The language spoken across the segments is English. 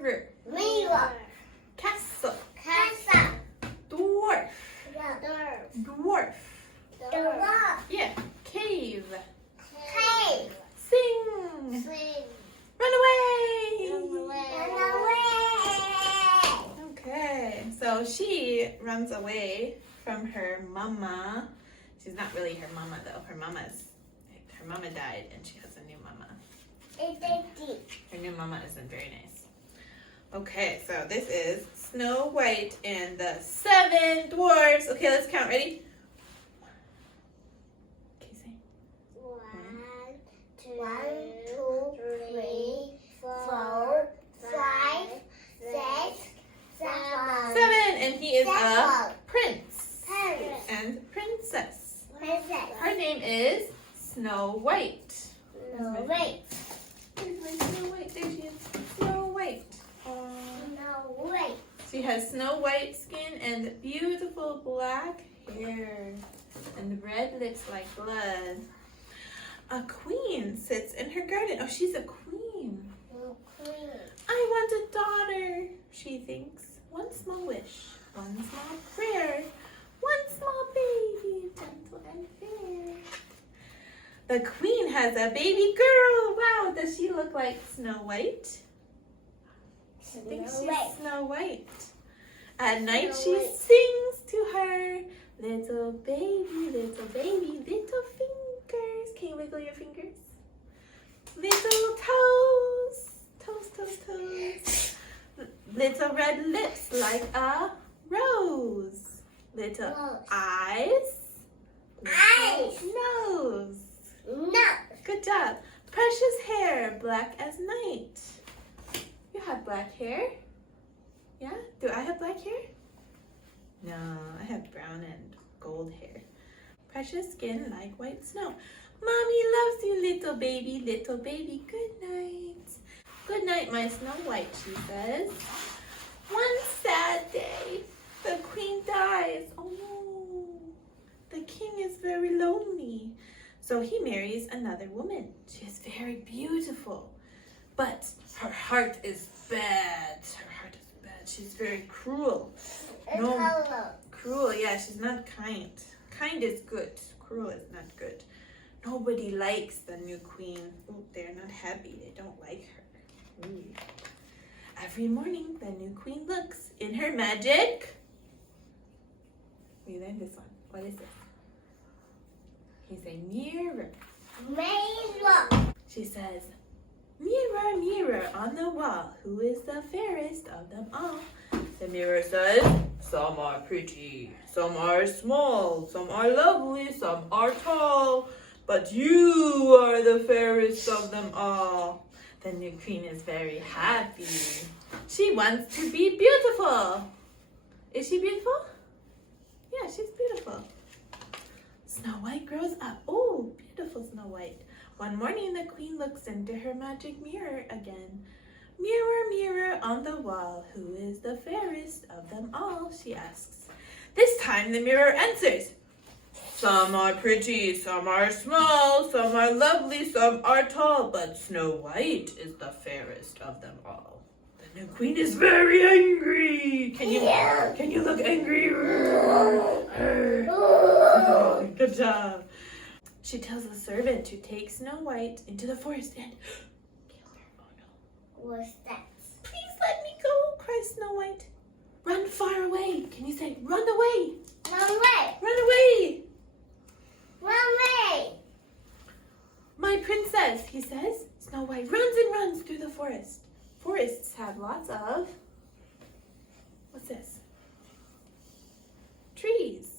Mirror. Mirror. Castle. Castle. Dwarf. Dwarf. Dwarf. Dwarf. Yeah. Cave. Cave. Sing. Swing. Run away. Run away. Okay, so she runs away from her mama. She's not really her mama though. Her mama died and she has a new mama. Her new mama isn't very nice. Okay, so this is Snow White and the Seven Dwarfs. Okay, let's count. Ready? Okay, say. 1, 2, 3, 4, 5, 6, 7. 7, and he is a prince Prince. and princess. Princess. Her name is Snow White. No, wait. Where's my Snow White? There she is. Snow White. No, wait. She has snow white skin and beautiful black hair and red lips like blood. A queen sits in her garden. Oh, she's a queen. Queen. I want a daughter, she thinks. One small wish, one small prayer, one small baby, gentle and fair. The queen has a baby girl. Wow, does she look like Snow White? I think she's Snow White. At night she sings to her. Little baby, little fingers. Can you wiggle your fingers? Little toes, toes. Little red lips like a rose. Little eyes. Eyes. Nose. No. Good job. Precious hair, black as night. You have black hair? Yeah? Do I have black hair? No, I have brown and gold hair. Precious skin like white snow. Mommy loves you, little baby, good night. Good night, my Snow White, she says. One sad day, the queen dies. Oh no, the king is very lonely. So he marries another woman. She is very beautiful, but her heart is bad. She's very cruel. Cruel, yeah, she's not kind. Kind is good. Cruel is not good. Nobody likes the new queen. Ooh, they're not happy. They don't like her. Ooh. Every morning, the new queen looks in her magic. We learned this one. What is this? You say mirror. Mirror. She says, mirror, mirror on the wall, who is the fairest of them all? The mirror says, some are pretty, some are small, some are lovely, some are tall, but you are the fairest of them all. The new queen is very happy. She wants to be beautiful. Is she beautiful? Yeah, she's beautiful. Snow White grows up. Oh, beautiful Snow White. One morning, the queen looks into her magic mirror again. Mirror, mirror on the wall, who is the fairest of them all? She asks. This time, the mirror answers. Some are pretty, some are small, some are lovely, some are tall, but Snow White is the fairest of them all. The new queen is very angry. Can you look angry? Good job. She tells the servant to take Snow White into the forest and kill her. Oh no. What's that? Please let me go, cries Snow White. Run far away. Can you say, run away? Run away. Run away. Run away. My princess, he says. Snow White runs and runs through the forest. Forests have lots of, what's this? Trees.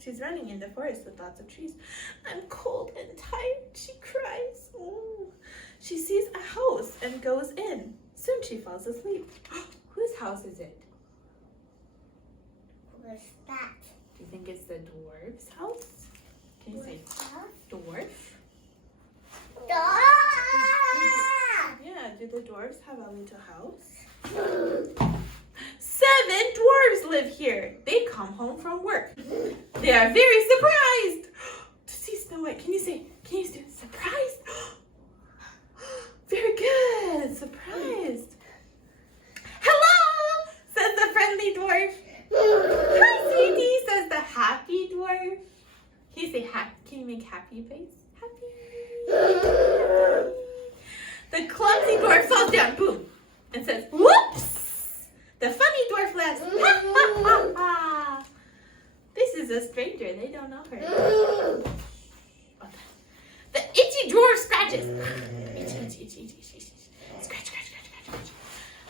She's running in the forest with lots of trees. I'm cold and tired, she cries. Oh. She sees a house and goes in. Soon she falls asleep. Whose house is it? What's that? Do you think it's the dwarf's house? Can you say dwarf? Dog. Yeah, do the dwarves have a little house? 7 dwarves live here. They come home from work. They are very surprised to see Snow White. Can you do surprised? Very good, surprised.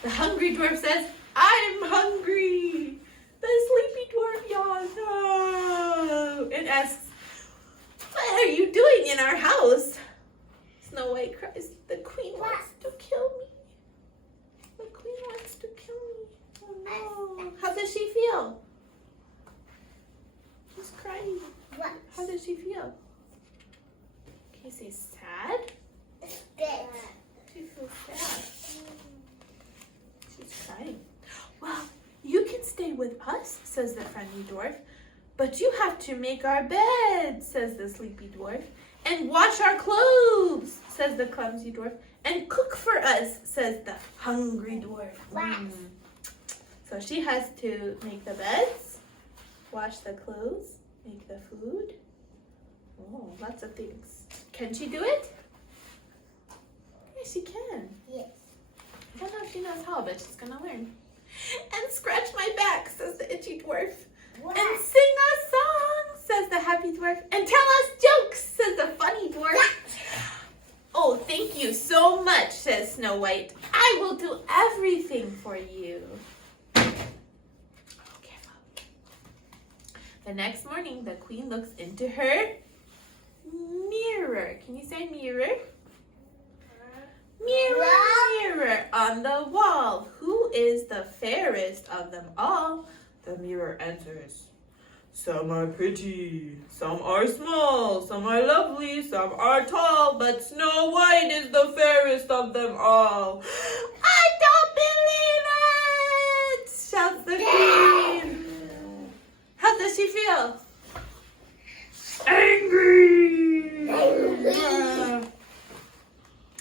The hungry dwarf says, I'm hungry. The sleepy dwarf yawns. No. It asks, what are you doing in our house? Snow White cries, the queen wants to kill me. The queen wants to kill me. Oh no. How does she feel? She's crying. What? How does she feel? Can you say sad? Bit. She feels sad. She's crying. Well, you can stay with us, says the friendly dwarf. But you have to make our bed, says the sleepy dwarf. And wash our clothes, says the clumsy dwarf. And cook for us, says the hungry dwarf. So she has to make the beds, wash the clothes, make the food. Oh, lots of things. Can she do it? Yes, she can. Yes. I don't know if she knows how, but she's gonna learn. And scratch my back, says the itchy dwarf. What? And sing us songs, says the happy dwarf. And tell us jokes, says the funny dwarf. Oh, thank you so much, says Snow White. I will do everything for you. Okay. The next morning, the queen looks into her mirror. Can you say mirror? Mirror, mirror on the wall, who is the fairest of them all? The mirror answers, some are pretty, some are small, some are lovely, some are tall, but Snow White is the fairest of them all. I don't believe it, shouts the queen. How does she feel? Angry.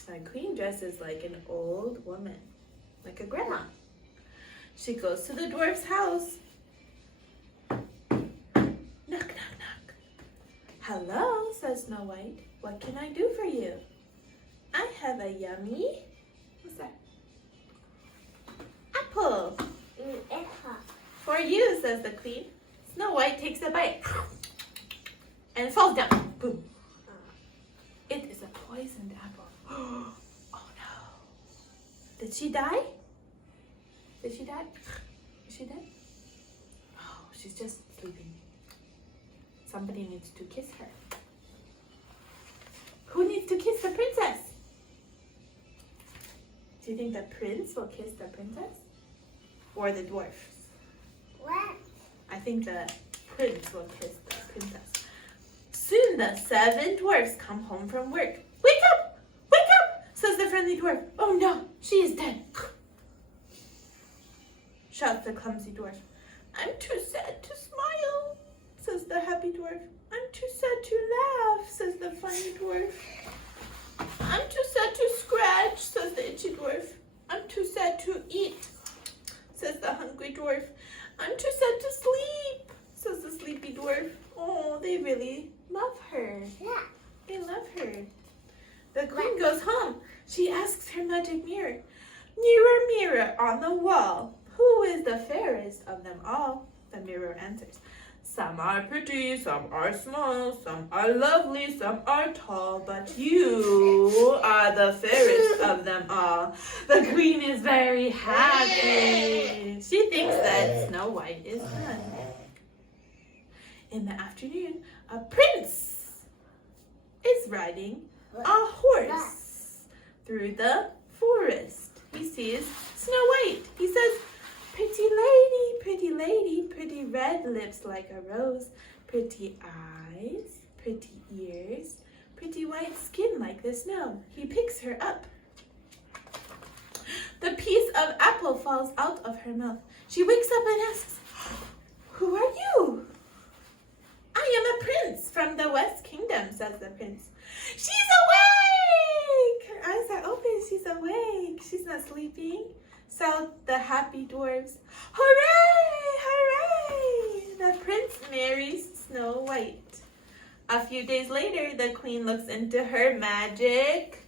The queen dresses like an old woman, like a grandma. She goes to the dwarf's house. Knock, knock, knock. Hello, says Snow White. What can I do for you? I have a yummy, what's that? Apple. For you, says the queen. Snow White takes a bite and falls down. Boom. It is a poisoned apple. Oh no. Did she die? Did she die? Is she dead? Oh, she's just sleeping. Somebody needs to kiss her. Who needs to kiss the princess? Do you think the prince will kiss the princess? Or the dwarf? What? I think the prince will kiss the princess. Soon the 7 dwarfs come home from work. Wake up! Wake up! Says the friendly dwarf. Oh no, she is dead. Shouts the clumsy dwarf. I'm too sad to smile, says the happy dwarf. I'm too sad to laugh, says the funny dwarf. I'm too sad to scratch, says the itchy dwarf. I'm too sad to eat, says the hungry dwarf. I'm too sad to sleep, says the sleepy dwarf. Oh, they really love her. Yeah. They love her. The queen goes home. She asks her magic mirror, mirror, mirror on the wall, who is the fairest of them all? The mirror answers, some are pretty, some are small, some are lovely, some are tall, but you are the fairest of them all. The queen is very happy. She thinks that Snow White is done. In the afternoon, a prince is riding a horse through the forest. He sees Snow White. He says, pretty lady, pretty red lips like a rose, pretty eyes, pretty ears, pretty white skin like the snow. He picks her up. The piece of apple falls out of her mouth. She wakes up and asks, who are you? I am a prince from the West Kingdom, says the prince. She's awake! Her eyes are open. She's awake. She's not sleeping. Shout the happy dwarves. Hooray! Hooray! The prince marries Snow White. A few days later, the queen looks into her magic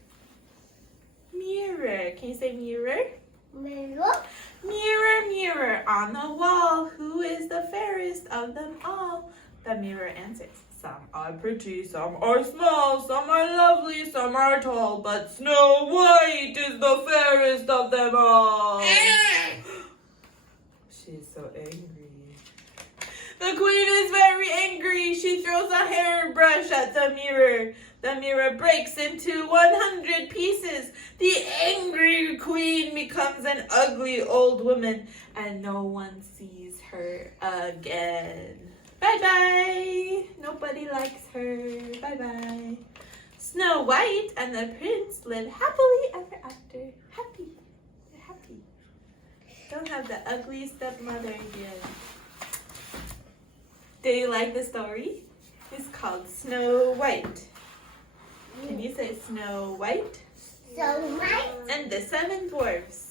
mirror. Can you say mirror? Mirror. Mirror, mirror on the wall, who is the fairest of them all? The mirror answers, Some are pretty, some are small, some are lovely, some are tall, but Snow White is the fairest of them all. She's so angry. The queen is very angry. She throws a hairbrush at the mirror. The mirror breaks into 100 pieces. The angry queen becomes an ugly old woman, and no one sees her again. Bye-bye. Nobody likes her. Bye-bye. Snow White and the prince live happily ever after. Happy. They're happy. Don't have the ugly stepmother again. Do you like the story? It's called Snow White. Can you say Snow White? So nice. And the Seven Dwarfs.